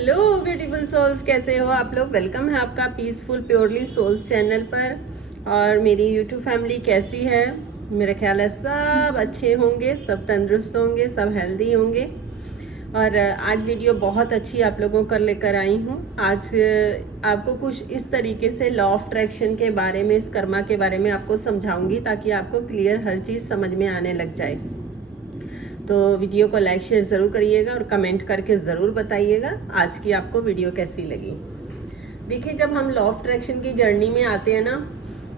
Hello beautiful souls, कैसे हो आप लोग। वेलकम है आपका पीसफुल प्योरली सोल्स चैनल पर। और मेरी यूट्यूब फैमिली कैसी है। मेरा ख्याल है सब अच्छे होंगे, सब तंदुरुस्त होंगे, सब हेल्दी होंगे। और आज वीडियो बहुत अच्छी आप लोगों को लेकर आई हूँ। आज आपको कुछ इस तरीके से लॉ ऑफ अट्रैक्शन के बारे में, इस कर्मा के बारे में आपको समझाऊंगी ताकि आपको क्लियर हर चीज़ समझ में आने लग जाए। तो वीडियो को लाइक शेयर ज़रूर करिएगा और कमेंट करके ज़रूर बताइएगा आज की आपको वीडियो कैसी लगी। देखिए, जब हम लॉ ऑफ अट्रैक्शन की जर्नी में आते हैं ना,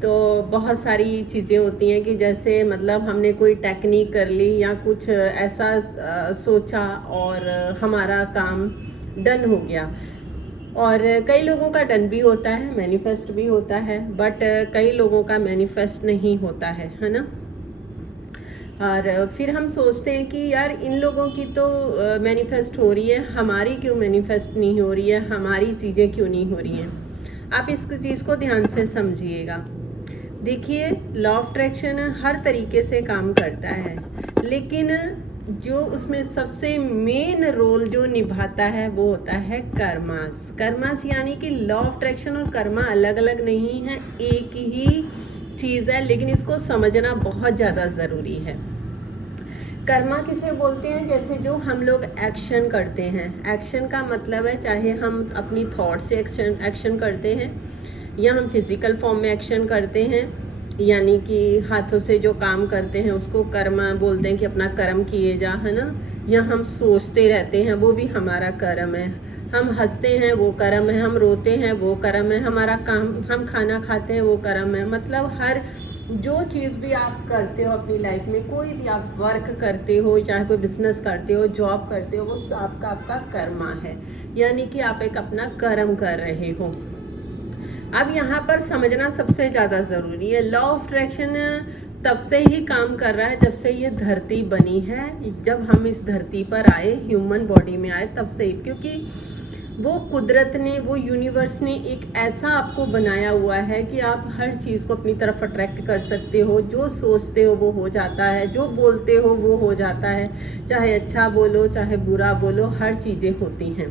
तो बहुत सारी चीज़ें होती हैं कि जैसे मतलब हमने कोई टेक्निक कर ली या कुछ ऐसा सोचा और हमारा काम डन हो गया। और कई लोगों का डन भी होता है, मैनिफेस्ट भी होता है, बट कई लोगों का मैनिफेस्ट नहीं होता है ना। और फिर हम सोचते हैं कि यार इन लोगों की तो मैनिफेस्ट हो रही है, हमारी क्यों मैनिफेस्ट नहीं हो रही है, हमारी चीज़ें क्यों नहीं हो रही हैं। आप इस चीज़ को ध्यान से समझिएगा। देखिए, लॉ ऑफ अट्रैक्शन हर तरीके से काम करता है, लेकिन जो उसमें सबसे मेन रोल जो निभाता है वो होता है कर्मास। कर्मास यानी कि लॉ ऑफ अट्रैक्शन और कर्मा अलग अलग नहीं है, एक ही चीज़ है, लेकिन इसको समझना बहुत ज़्यादा ज़रूरी है। कर्मा किसे बोलते हैं? जैसे जो हम लोग एक्शन करते हैं। एक्शन का मतलब है चाहे हम अपनी थॉट से एक्शन करते हैं या हम फिजिकल फॉर्म में एक्शन करते हैं, यानी कि हाथों से जो काम करते हैं उसको कर्म बोलते हैं कि अपना कर्म किए जा, है ना। या हम सोचते रहते हैं, वो भी हमारा कर्म है। हम हंसते हैं, वो कर्म है। हम रोते हैं, वो कर्म है। हमारा काम, हम खाना खाते हैं, वो कर्म है। मतलब हर जो चीज़ भी आप करते हो अपनी लाइफ में, कोई भी आप वर्क करते हो, चाहे कोई बिजनेस करते हो, जॉब करते हो, वो आपका कर्मा है, यानी कि आप एक अपना कर्म कर रहे हो। अब यहाँ पर समझना सबसे ज़्यादा ज़रूरी है, लॉ ऑफ अट्रैक्शन तब से ही काम कर रहा है जब से ये धरती बनी है। जब हम इस धरती पर आए, ह्यूमन बॉडी में आए, तब से ही, क्योंकि वो कुदरत ने, वो यूनिवर्स ने एक ऐसा आपको बनाया हुआ है कि आप हर चीज़ को अपनी तरफ अट्रैक्ट कर सकते हो। जो सोचते हो वो हो जाता है, जो बोलते हो वो हो जाता है, चाहे अच्छा बोलो चाहे बुरा बोलो, हर चीज़ें होती हैं।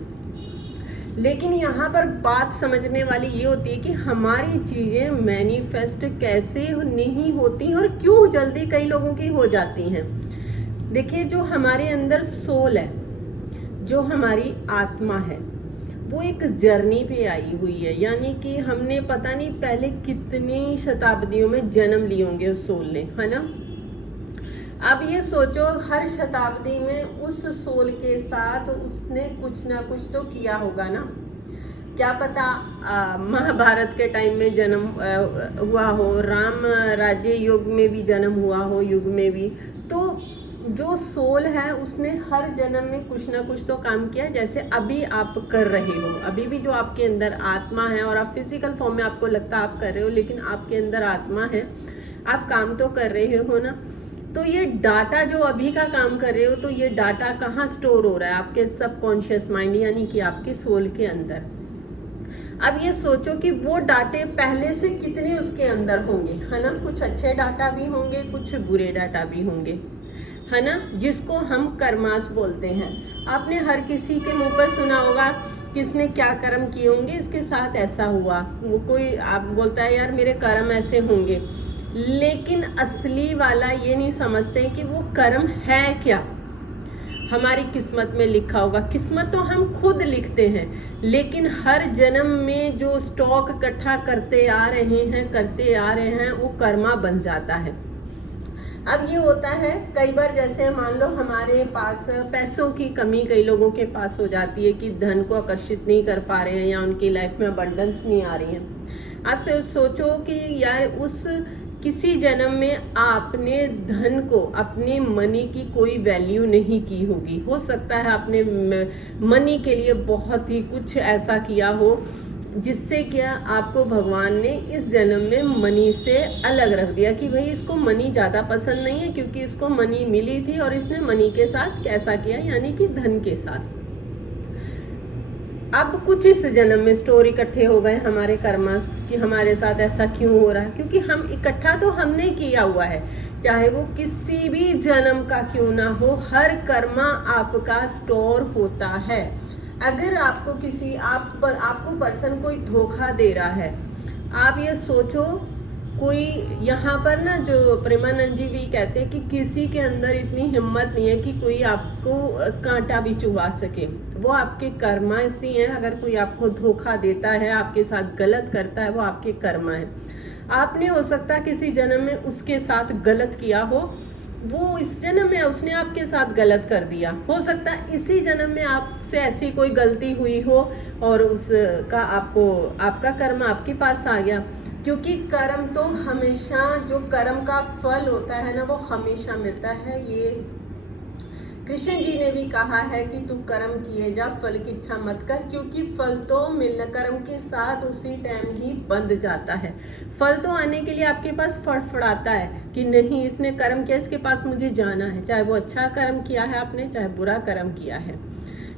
लेकिन यहाँ पर बात समझने वाली ये होती है कि हमारी चीज़ें मैनिफेस्ट कैसे नहीं होती और क्यों जल्दी कई लोगों की हो जाती हैं। देखिए, जो हमारे अंदर सोल है, जो हमारी आत्मा है, वो एक जर्नी पे आई हुई है, यानी कि हमने पता नहीं पहले कितनी शताब्दियों में जन्म लिए होंगे उस सोल ने, है ना। अब ये सोचो, हर शताब्दी में उस सोल के साथ उसने कुछ ना कुछ तो किया होगा ना। क्या पता महाभारत के टाइम में जन्म हुआ हो, राम राज्य युग में भी जन्म हुआ हो, युग में भी। तो जो सोल है उसने हर जन्म में कुछ ना कुछ तो काम किया, जैसे अभी आप कर रहे हो। अभी भी जो आपके अंदर आत्मा है, और आप फिजिकल फॉर्म में आपको लगता है आप कर रहे हो, लेकिन आपके अंदर आत्मा है, आप काम तो कर रहे हो ना। तो ये डाटा जो अभी का काम कर रहे हो, तो ये डाटा कहाँ स्टोर हो रहा है? आपके सबकॉन्शियस माइंड, यानी कि आपके सोल के अंदर। अब ये सोचो कि वो डाटे पहले से कितने उसके अंदर होंगे, है ना। कुछ अच्छे डाटा भी होंगे, कुछ बुरे डाटा भी होंगे, है ना, जिसको हम कर्मास बोलते हैं। आपने हर किसी के मुंह पर सुना होगा किसने क्या कर्म किए होंगे, इसके साथ ऐसा हुआ। वो कोई आप बोलता है यार मेरे कर्म ऐसे होंगे, लेकिन असली वाला ये नहीं समझते कि वो कर्म है क्या। हमारी किस्मत में लिखा होगा, किस्मत तो हम खुद लिखते हैं, लेकिन हर जन्म में जो स्टॉक इकट्ठा करते आ रहे हैं वो कर्मा बन जाता है। अब ये होता है कई बार, जैसे मान लो हमारे पास पैसों की कमी कई लोगों के पास हो जाती है कि धन को आकर्षित नहीं कर पा रहे हैं या उनकी लाइफ में अबंडेंस नहीं आ रही है। आप से सोचो कि यार उस किसी जन्म में आपने धन को, अपने मनी की कोई वैल्यू नहीं की होगी। हो सकता है आपने मनी के लिए बहुत ही कुछ ऐसा किया हो जिससे क्या आपको भगवान ने इस जन्म में मनी से अलग रख दिया कि भाई इसको मनी ज़्यादा पसंद नहीं है, क्योंकि इसको मनी मिली थी और इसने मनी के साथ कैसा किया, यानी कि धन के साथ। अब कुछ इस जन्म में स्टोर इकट्ठे हो गए हमारे कर्मा कि हमारे साथ ऐसा क्यों हो रहा है, क्योंकि हम इकट्ठा तो हमने किया हुआ है, चाहे वो किसी भी जन्म का क्यों ना हो, हर कर्मा आपका स्टोर होता है। अगर आपको आपको पर्सन कोई धोखा दे रहा है, आप ये सोचो, कोई यहाँ पर ना जो प्रेमानंद जी भी कहते हैं कि किसी के अंदर इतनी हिम्मत नहीं है कि कोई आपको कांटा भी चुभा सके। वो आपके कर्मा ऐसी हैं। अगर कोई आपको धोखा देता है, आपके साथ गलत करता है, वो आपके कर्मा है। आपने हो सकता है किसी जन्म में उसके साथ गलत किया हो, वो इस जन्म में उसने आपके साथ गलत कर दिया। हो सकता है इसी जन्म में आपसे ऐसी कोई गलती हुई हो और उसका आपका कर्म आपके पास आ गया। क्योंकि कर्म तो हमेशा, जो कर्म का फल होता है ना, वो हमेशा मिलता है। ये कृष्ण जी ने भी कहा है कि तू कर्म किए जा, फल की इच्छा मत कर, क्योंकि फल तो मिलना कर्म के साथ उसी टाइम ही बंध जाता है। फल तो आने के लिए आपके पास फड़फड़ाता है कि नहीं, इसने कर्म किया, इसके पास मुझे जाना है, चाहे वो अच्छा कर्म किया है आपने, चाहे बुरा कर्म किया है।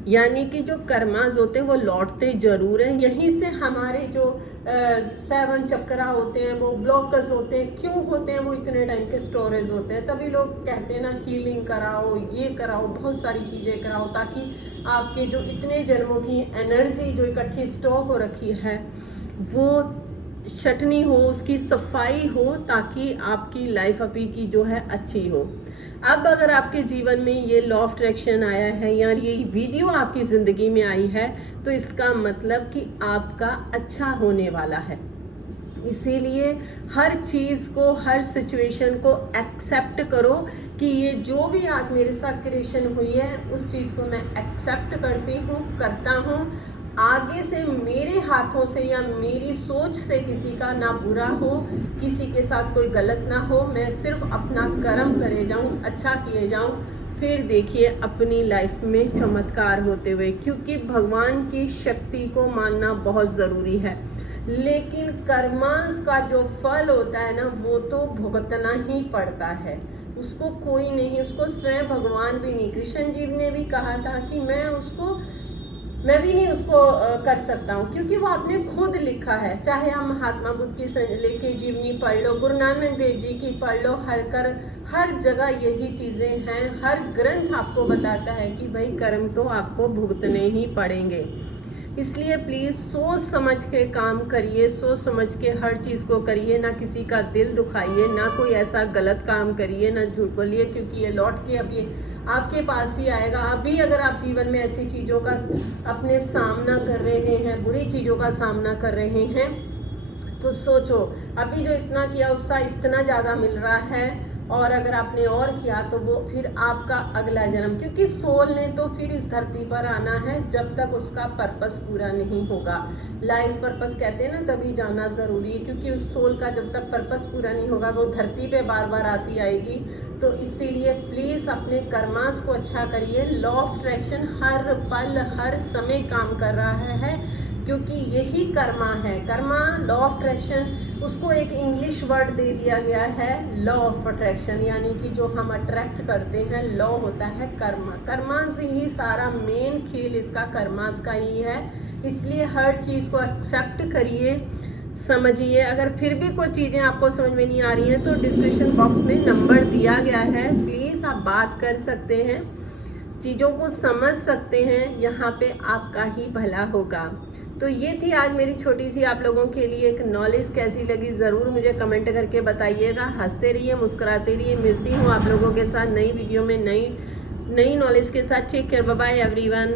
यानी कि जो कर्माज होते हैं वो लौटते जरूर हैं। यहीं से हमारे जो 7 चक्रा होते हैं, वो ब्लॉकर्स होते हैं। क्यों होते हैं? वो इतने टाइम के स्टोरेज होते हैं। तभी लोग कहते हैं ना, हीलिंग कराओ, ये कराओ, बहुत सारी चीज़ें कराओ, ताकि आपके जो इतने जन्मों की एनर्जी जो इकट्ठी स्टॉक हो रखी है वो छटनी हो, उसकी सफाई हो, ताकि आपकी लाइफ अभी की जो है अच्छी हो। अब अगर आपके जीवन में ये लॉ ऑफ अट्रैक्शन आया है या ये वीडियो आपकी ज़िंदगी में आई है, तो इसका मतलब कि आपका अच्छा होने वाला है। इसीलिए हर चीज़ को, हर सिचुएशन को एक्सेप्ट करो कि ये जो भी आज मेरे साथ क्रिएशन हुई है, उस चीज़ को मैं एक्सेप्ट करती हूँ, करता हूँ। आगे से मेरे हाथों से या मेरी सोच से किसी का ना बुरा हो, किसी के साथ कोई गलत ना हो। मैं सिर्फ अपना कर्म करे जाऊँ, अच्छा किए जाऊँ, फिर देखिए अपनी लाइफ में चमत्कार होते हुए। क्योंकि भगवान की शक्ति को मानना बहुत ज़रूरी है, लेकिन कर्मास का जो फल होता है ना, वो तो भुगतना ही पड़ता है। उसको कोई नहीं, उसको स्वयं भगवान भी नहीं। कृष्ण जी ने भी कहा था कि मैं भी नहीं उसको कर सकता हूँ, क्योंकि वो आपने खुद लिखा है। चाहे हम महात्मा बुद्ध की लेके जीवनी पढ़ लो, गुरु नानक देव जी की पढ़ लो, हर जगह यही चीज़ें हैं। हर ग्रंथ आपको बताता है कि भाई कर्म तो आपको भुगतने ही पड़ेंगे। इसलिए प्लीज़ सोच समझ के काम करिए, सोच समझ के हर चीज़ को करिए। ना किसी का दिल दुखाइए, ना कोई ऐसा गलत काम करिए, ना झूठ बोलिए, क्योंकि ये लौट के अब ये आपके पास ही आएगा। अभी अगर आप जीवन में ऐसी चीज़ों का अपने सामना कर रहे हैं, बुरी चीज़ों का सामना कर रहे हैं, तो सोचो अभी जो इतना किया उसका इतना ज़्यादा मिल रहा है, और अगर आपने और किया तो वो फिर आपका अगला जन्म। क्योंकि सोल ने तो फिर इस धरती पर आना है जब तक उसका पर्पस पूरा नहीं होगा। लाइफ पर्पस कहते हैं ना, तभी जाना ज़रूरी है। क्योंकि उस सोल का जब तक पर्पस पूरा नहीं होगा, वो धरती पे बार बार आती आएगी। तो इसीलिए प्लीज़ अपने कर्मास को अच्छा करिए। लॉ ऑफ अट्रैक्शन हर पल हर समय काम कर रहा है, क्योंकि यही कर्मा है। कर्मा, लॉ ऑफ अट्रैक्शन, उसको एक इंग्लिश वर्ड दे दिया गया है, लॉ ऑफ अट्रैक्शन। यानी कि जो हम अट्रैक्ट करते हैं, लॉ होता है कर्मा। कर्मा से ही सारा मेन खेल इसका कर्मास का ही है। इसलिए हर चीज़ को एक्सेप्ट करिए, समझिए। अगर फिर भी कोई चीज़ें आपको समझ में नहीं आ रही हैं, तो डिस्क्रिप्शन बॉक्स में नंबर दिया गया है, प्लीज़ आप बात कर सकते हैं, चीज़ों को समझ सकते हैं। यहाँ पे आपका ही भला होगा। तो ये थी आज मेरी छोटी सी आप लोगों के लिए एक नॉलेज। कैसी लगी ज़रूर मुझे कमेंट करके बताइएगा। हंसते रहिए, मुस्कुराते रहिए। मिलती हूँ आप लोगों के साथ नई वीडियो में नई नॉलेज के साथ। Take care, bye bye everyone.